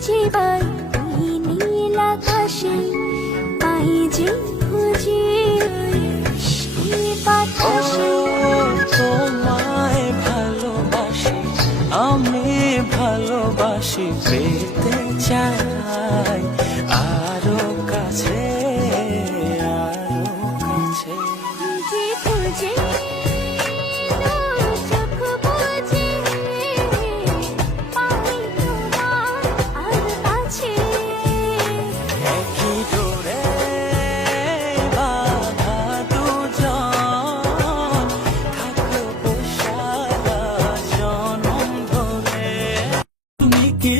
খুঁজে পাই ওই নীল আকাশে, পাই যে খুঁজে সে বাতাসে। তোমায় ভালোবাসি, আমি ভালোবাসি, পেতে চাই আরো কাছে, আরো কাছে। খুঁজে খুঁজে চোখ বুজে পাই তোমার আর কাছে। একই ডোরে বাঁধা দুজন, থাকবো সারা জনম ধরে। তুমি কি